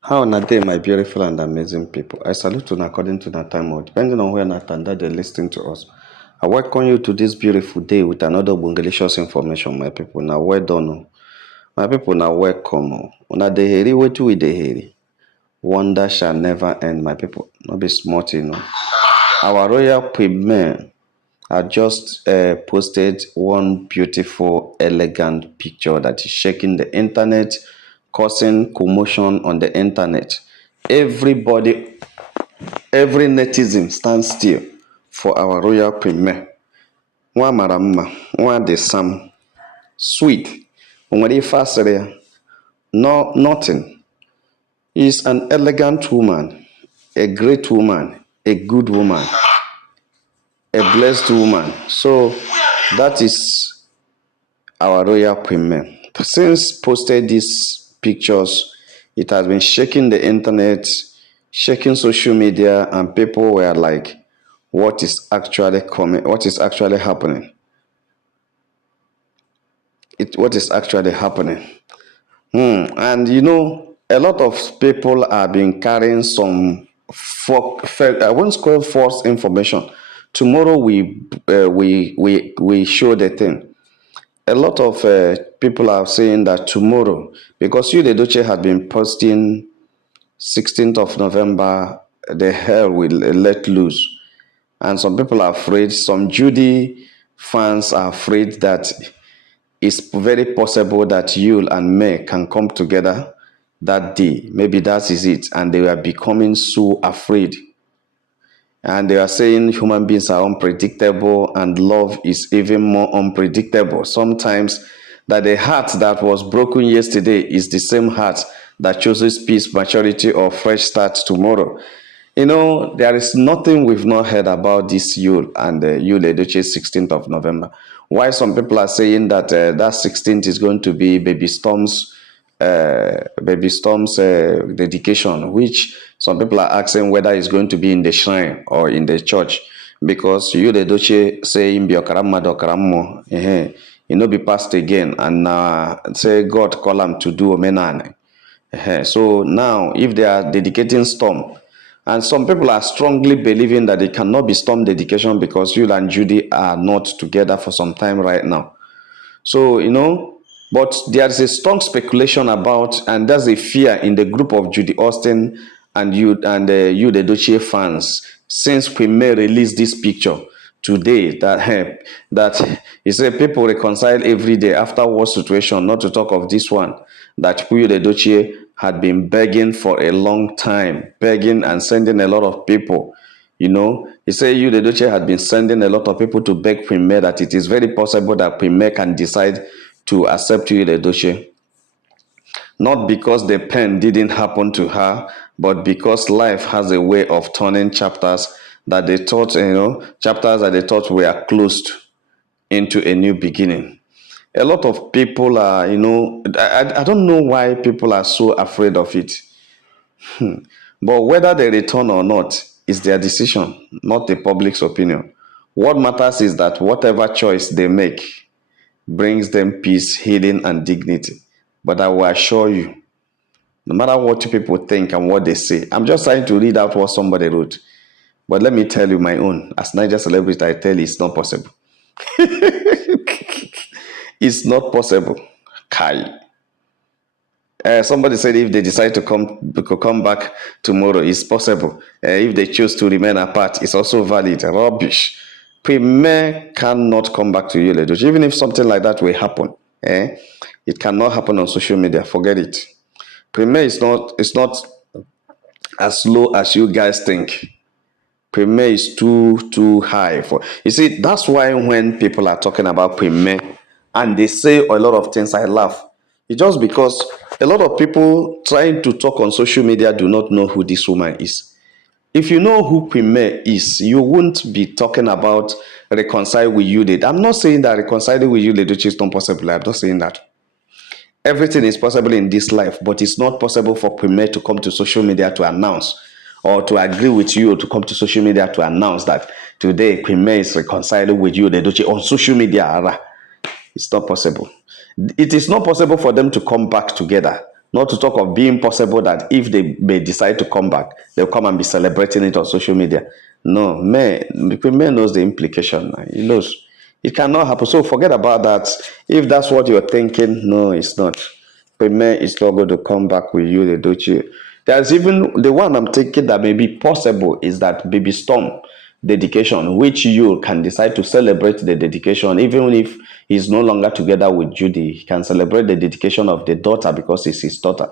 How na day, my beautiful and amazing people. I salute you according to that time, or depending on where not and that they're listening to us. I welcome you to this beautiful day with another bungalicious information, my people. Now, well done. My people, now welcome. Una de heri, what we de heri. Wonder shall never end, my people. Not be smart, you know. Our royal premier I just posted one beautiful, elegant picture that is shaking the internet, causing commotion on the internet. Everybody, every netizen stands still for our royal premier. Nwa mara mma, nwa dị Sam, sweet, o nwere ife asịrị ya? No, nothing. Is an elegant woman, a great woman, a good woman, a blessed woman. So that is our royal premier. Since posted these pictures, it has been shaking the internet, shaking social media, and people were like, what is actually coming? What is actually happening? What is actually happening? And you know, a lot of people have been carrying some I won't call false information. Tomorrow we show the thing. A lot of people are saying that tomorrow, because you the Duce had been posting 16th of November, the hell will let loose. And some people are afraid, some Judy fans are afraid that it's very possible that Yule and May can come together that day. Maybe that is it. And they are becoming so afraid. And they are saying human beings are unpredictable and love is even more unpredictable. Sometimes that the heart that was broken yesterday is the same heart that chooses peace, maturity, or fresh start tomorrow. You know, there is nothing we've not heard about this Yule and Yule Edochie 16th of November. Why some people are saying that that 16th is going to be Baby Storm's dedication, which some people are asking whether it's going to be in the shrine or in the church, because you the doche say in Biokarama Dokaramo, you know, be passed again, and say God call him to do omenane. So now, if they are dedicating Storm, and some people are strongly believing that it cannot be Storm dedication because Yul and Judy are not together for some time right now. So, you know, but there is a strong speculation about, and there's a fear in the group of Judy Austin and you the Doche fans, since Premier released this picture today, that he said people reconcile every day after war situation, not to talk of this one, that you the Doche had been begging for a long time, begging and sending a lot of people. You know, he said you, the Duce, had been sending a lot of people to beg Premier that it is very possible that Premier can decide to accept you, the Duce. Not because the pen didn't happen to her, but because life has a way of turning chapters that they thought, chapters that they thought were closed into a new beginning. A lot of people are, I don't know why people are so afraid of it. But whether they return or not is their decision, not the public's opinion. What matters is that whatever choice they make brings them peace, healing, and dignity. But I will assure you, no matter what you people think and what they say, I'm just trying to read out what somebody wrote. But let me tell you my own. As Niger celebrity, I tell you it's not possible. It's not possible. Kai. Somebody said if they decide to come back tomorrow, it's possible. If they choose to remain apart, it's also valid. Rubbish. Premier cannot come back to you, Ledoche. Even if something like that will happen, it cannot happen on social media. Forget it. Premier is not as low as you guys think. Premier is too high for. You see, that's why when people are talking about Premier and they say a lot of things, I laugh. It's just because a lot of people trying to talk on social media do not know who this woman is. If you know who Premier is, you won't be talking about reconcile with you. I'm not saying that reconciling with you, Ledoche, is not possible. I'm not saying that. Everything is possible in this life, but it's not possible for Premier to come to social media to announce or to agree with you or to come to social media to announce that today Premier is reconciling with you, Ledoche, on social media. It's not possible. It is not possible for them to come back together Not to talk of being possible that if they may decide to come back, they'll come and be celebrating it on social media. No, man knows the implication. He knows it cannot happen. So forget about that. If that's what you're thinking, no, it's not. Premier is not going to come back with you, the Dochi. There's even the one I'm thinking that may be possible is that baby storm dedication, which you can decide to celebrate the dedication, even if he's no longer together with Judy. He can celebrate the dedication of the daughter because it's his daughter,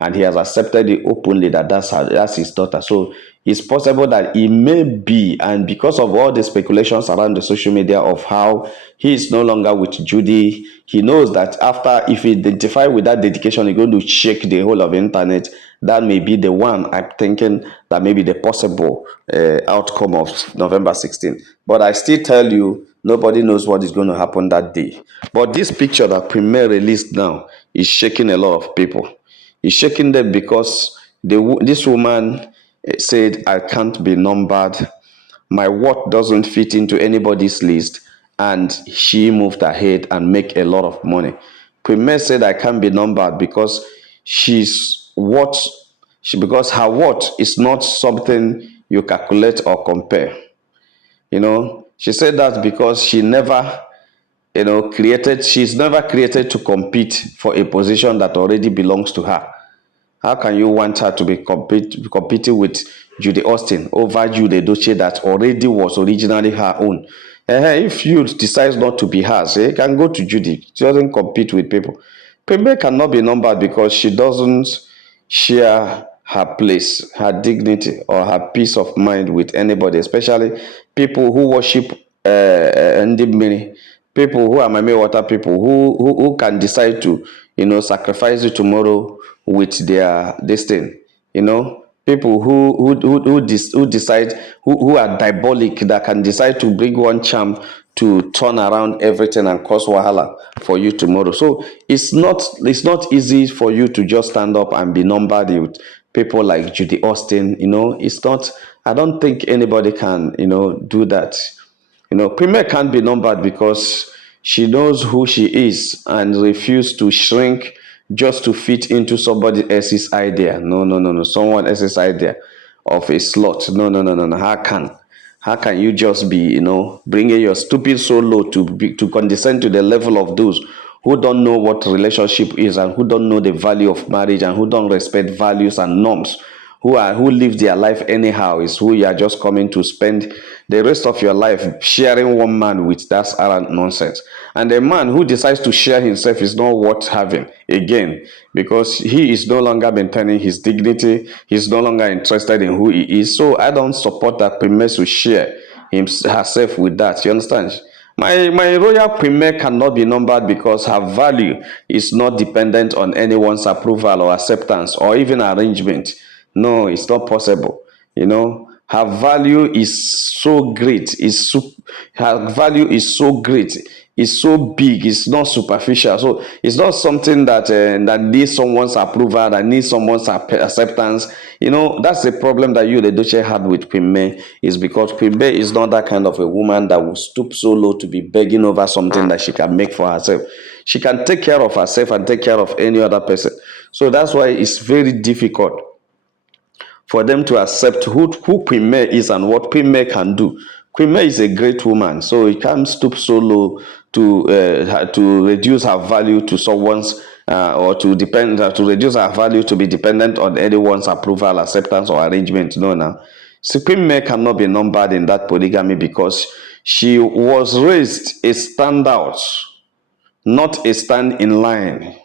and he has accepted it openly that that's his daughter. So it's possible that it may be, and because of all the speculations around the social media of how he is no longer with Judy, he knows that after, if he identify with that dedication, he's going to shake the whole of the internet. That may be the one I'm thinking that may be the possible outcome of November 16th. But I still tell you, nobody knows what is going to happen that day. But this picture that Premier released now is shaking a lot of people. It's shaking them because this woman said, I can't be numbered. My work doesn't fit into anybody's list. And she moved ahead and make a lot of money. Premier said, I can't be numbered because because her worth is not something you calculate or compare. She said that because she's never created to compete for a position that already belongs to her. How can you want her to be competing with Judy Austin over Judy Doche that already was originally her own? If you decide not to be hers, you can go to Judy. She doesn't compete with people. Pembe cannot be numbered because she doesn't share her place, her dignity, or her peace of mind with anybody, especially people who worship Ndimini, people who are Mame Water people who can decide to, sacrifice you tomorrow with their destiny. People who decide who are diabolic, that can decide to bring one charm to turn around everything and cause wahala for you tomorrow. So it's not easy for you to just stand up and be numbered with people like Judy Austin. It's not. I don't think anybody can do that. Premier can't be numbered because she knows who she is and refuse to shrink just to fit into somebody else's idea. No, no, no, no. Someone else's idea of a slot. No, no, no, no, no. How can you just be, bringing your stupid soul low to condescend to the level of those who don't know what relationship is and who don't know the value of marriage and who don't respect values and norms, who live their life anyhow, is who you are just coming to spend the rest of your life sharing one man with. That's arrant nonsense. And a man who decides to share himself is not worth having again, because he is no longer maintaining his dignity. He's no longer interested in who he is. So I don't support that Premier to share herself with that. You understand? My royal premier cannot be numbered because her value is not dependent on anyone's approval or acceptance or even arrangement. No, it's not possible. Her value is so great. Her value is so great. It's so big. It's not superficial. So it's not something that needs someone's approval, that needs someone's acceptance. That's the problem that the Duce had with Queen May, is because Queen May is not that kind of a woman that will stoop so low to be begging over something that she can make for herself. She can take care of herself and take care of any other person. So that's why it's very difficult for them to accept who Queen May is and what Queen May can do. Queen May is a great woman, so it can't stoop so low to reduce her value to someone's or to reduce her value to be dependent on anyone's approval, acceptance, or arrangement. No, no. So Queen May cannot be numbered in that polygamy because she was raised a standout, not a stand in line.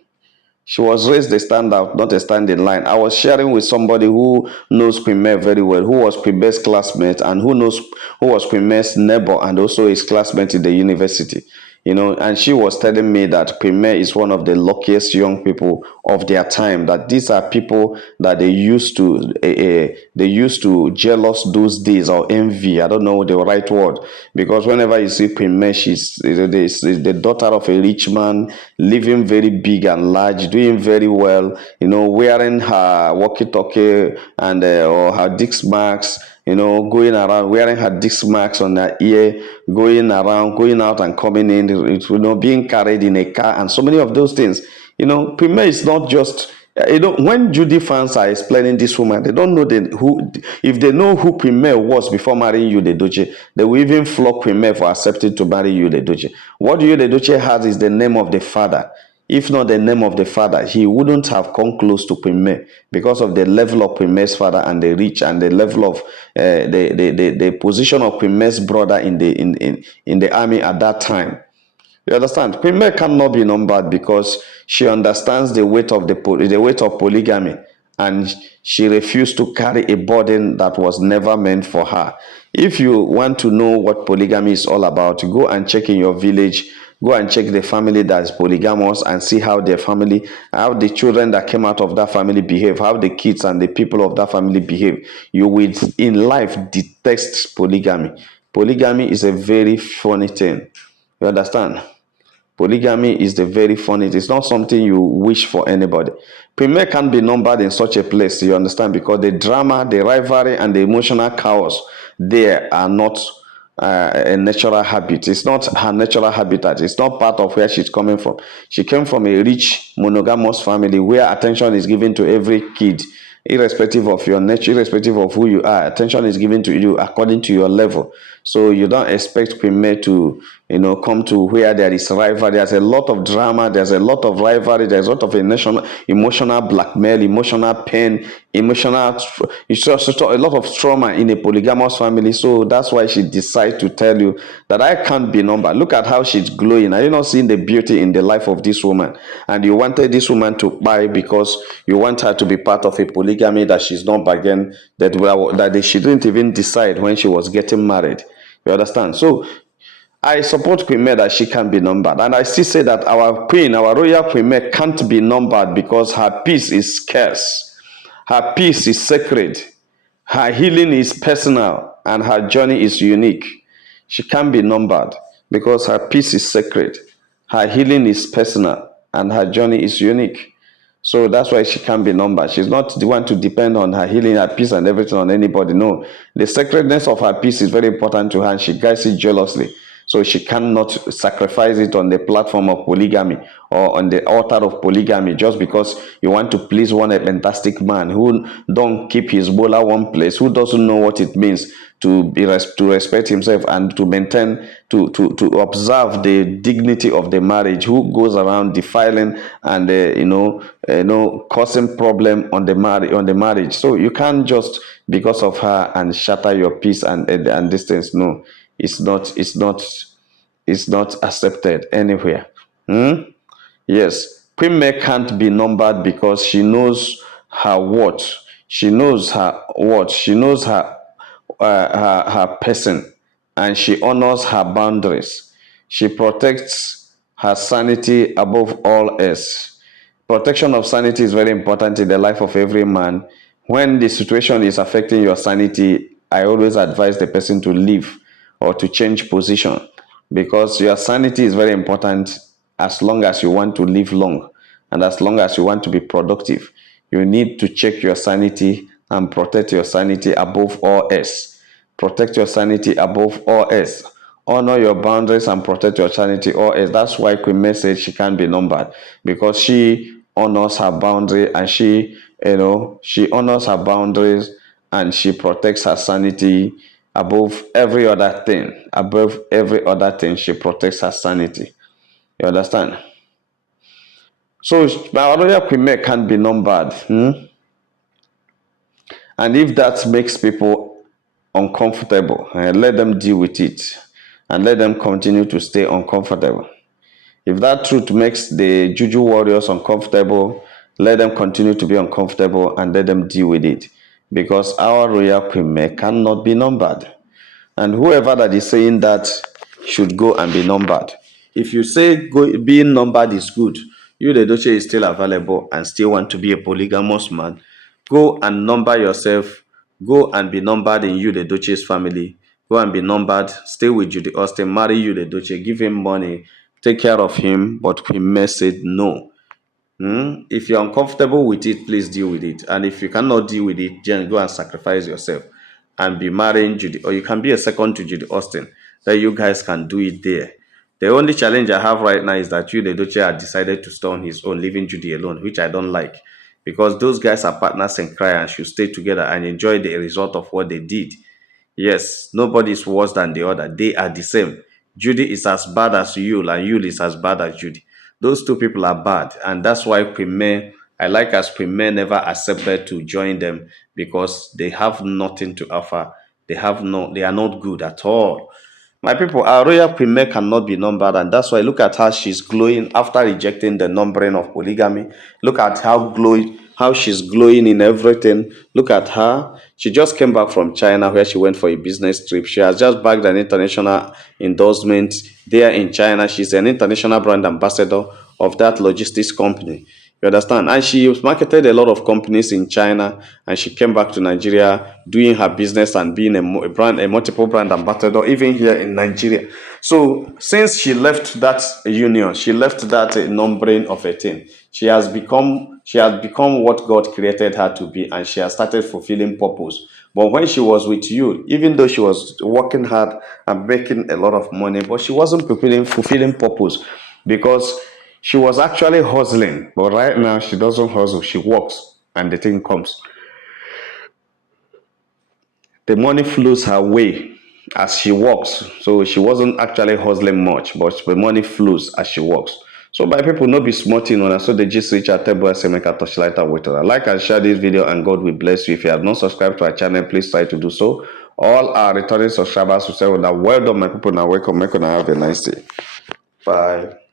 She was raised a standout, not a stand in line. I was sharing with somebody who knows Queen May very well, who was Queen May's classmate and who was Queen May's neighbor and also his classmate in the university. And she was telling me that Queen May is one of the luckiest young people of their time. That these are people that they used to jealous those days, or envy. I don't know the right word, because whenever you see Queen May, she's the daughter of a rich man, living very big and large, doing very well. Wearing her walkie-talkie and or her disc marks. Going around, wearing her disc marks on her ear, going around, going out and coming in, being carried in a car, and so many of those things. Premier is not just When Judy fans are explaining this woman, they don't know who. If they know who Queen May was before marrying Yude Doche, they will even flog Queen May for accepting to marry Yude Doche. What Yude Doche has is the name of the father. If not the name of the father, he wouldn't have come close to Queen May because of the level of Queen May's father and the reach and the level of the position of Queen May's brother in the army at that time. You understand? Queen May cannot be numbered because she understands the weight of the weight of polygamy, and she refused to carry a burden that was never meant for her. If you want to know what polygamy is all about, go and check in your village. Go and check the family that is polygamous and see how their family, how the children that came out of that family behave, how the kids and the people of that family behave. You will in life detest polygamy. Polygamy is a very funny thing. You understand? Polygamy is the very funny. It's not something you wish for anybody. Premier can't be numbered in such a place, you understand, because the drama, the rivalry, and the emotional chaos there are not a natural habit. It's not her natural habitat. It's not part of where she's coming from. She came from a rich monogamous family where attention is given to every kid, irrespective of your nature, irrespective of who you are. Attention is given to you according to your level. So you don't expect Queen May to, come to where there is rivalry. There's a lot of drama. There's a lot of rivalry. There's a lot of emotional blackmail, emotional pain, it's just a lot of trauma in a polygamous family. So that's why she decided to tell you that I can't be numbered. Look at how she's glowing. Are you not seeing the beauty in the life of this woman? And you wanted this woman to buy because you want her to be part of a polygamy that she's not bargain that she didn't even decide when she was getting married. You understand? So I support Queen May that she can be numbered. And I still say that our queen, our royal Queen May, can't be numbered because her peace is scarce. Her peace is sacred. Her healing is personal and her journey is unique. She can't be numbered because her peace is sacred. Her healing is personal and her journey is unique. So that's why she can't be numbered. She's not the one to depend on her healing, her peace, and everything on anybody. No. The sacredness of her peace is very important to her, and she guides it jealously. So she cannot sacrifice it on the platform of polygamy or on the altar of polygamy just because you want to please one fantastic man who don't keep his bola one place, who doesn't know what it means to respect himself and to maintain to observe the dignity of the marriage, who goes around defiling and causing problem on the marriage. So you can't just because of her and shatter your peace and distance. No, it's not accepted anywhere. Yes, Queen May can't be numbered because she knows her worth. She knows her worth. She knows her person, and she honors her boundaries. She protects her sanity above all else. Protection of sanity is very important in the life of every man. When the situation is affecting your sanity, I always advise the person to leave or to change position because your sanity is very important as long as you want to live long and as long as you want to be productive. You need to check your sanity and protect your sanity above all else. Protect your sanity above all else. Honor your boundaries and protect your sanity all else. That's why Queen May said she can't be numbered because she honors her boundary and she honors her boundaries and she protects her sanity above every other thing. Above every other thing, she protects her sanity. You understand? So my royal Queen May can't be numbered. And if that makes people uncomfortable, let them deal with it and let them continue to stay uncomfortable. If that truth makes the Juju warriors uncomfortable, let them continue to be uncomfortable and let them deal with it. Because our royal Queen May cannot be numbered. And whoever that is saying that should go and be numbered. If you say being numbered is good, you the Doche is still available and still want to be a polygamous man, go and number yourself. Go and be numbered in you the Doche's family. Go and be numbered. Stay with Judy Austin. Marry you the Doche. Give him money. Take care of him. But Queen May said no. If you're uncomfortable with it, please deal with it. And if you cannot deal with it, then go and sacrifice yourself and be marrying Judy. Or you can be a second to Judy Austin. That you guys can do it there. The only challenge I have right now is that you, the Doche, have decided to stay on his own, leaving Judy alone, which I don't like. because those guys are partners in crime and should stay together and enjoy the result of what they did. Yes, nobody is worse than the other. They are the same. Judy is as bad as Yul, and Yul is as bad as Judy. Those two people are bad, and that's why Premier, I like as Premier never accepted to join them because they have nothing to offer. They are not good at all. My people, our royal premier cannot be numbered, and that's why look at how she's glowing after rejecting the numbering of polygamy. Look at how she's glowing in everything. Look at her. She just came back from China where she went for a business trip. She has just bagged an international endorsement there in China. She's an international brand ambassador of that logistics company. You understand? And she marketed a lot of companies in China, and she came back to Nigeria doing her business and being a multiple brand ambassador, even here in Nigeria. So since she left that union, she left that numbering of a thing. She has become what God created her to be, and she has started fulfilling purpose. But when she was with you, even though she was working hard and making a lot of money, but she wasn't fulfilling purpose because she was actually hustling. But right now, she doesn't hustle. She works, and the thing comes. The money flows her way as she works. So she wasn't actually hustling much, but the money flows as she works. So by people not be smarting on, so they just reach out table and make a touchlight with her. Like and share this video, and God will bless you. If you have not subscribed to our channel, please try to do so. All our returning subscribers will say, well, well done, my people. Now welcome. Make have a nice day. Bye.